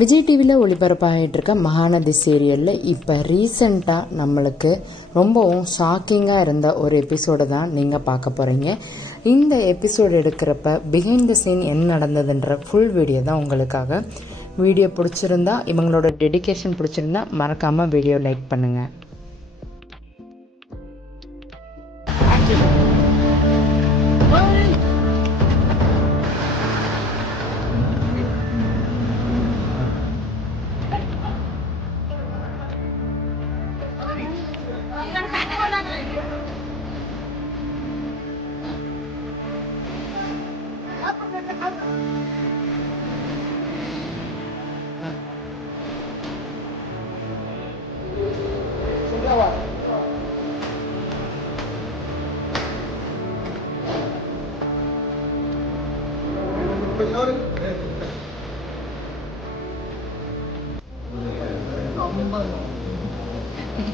விஜய் டிவியில் ஒளிபரப்பாகிட்டு இருக்க மகாநதி சீரியலில் இப்போ ரீசண்டாக நம்மளுக்கு ரொம்பவும் ஷாக்கிங்காக இருந்த ஒரு எபிசோடு தான் நீங்கள் பார்க்க போகிறீங்க. இந்த எபிசோடு எடுக்கிறப்ப பிஹைண்ட் த சீன் என்ன நடந்ததுன்ற ஃபுல் வீடியோ தான் உங்களுக்காக. வீடியோ பிடிச்சிருந்தா, இவங்களோட டெடிகேஷன் பிடிச்சிருந்தா மறக்காமல் வீடியோ லைக் பண்ணுங்கள்.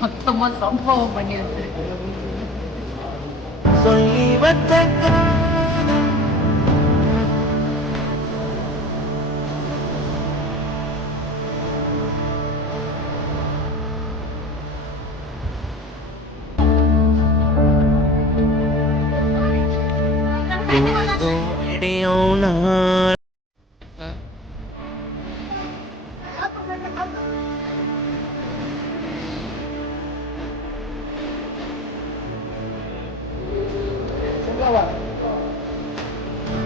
மொத்தமா சம்பவம் பண்ணிருக்கு.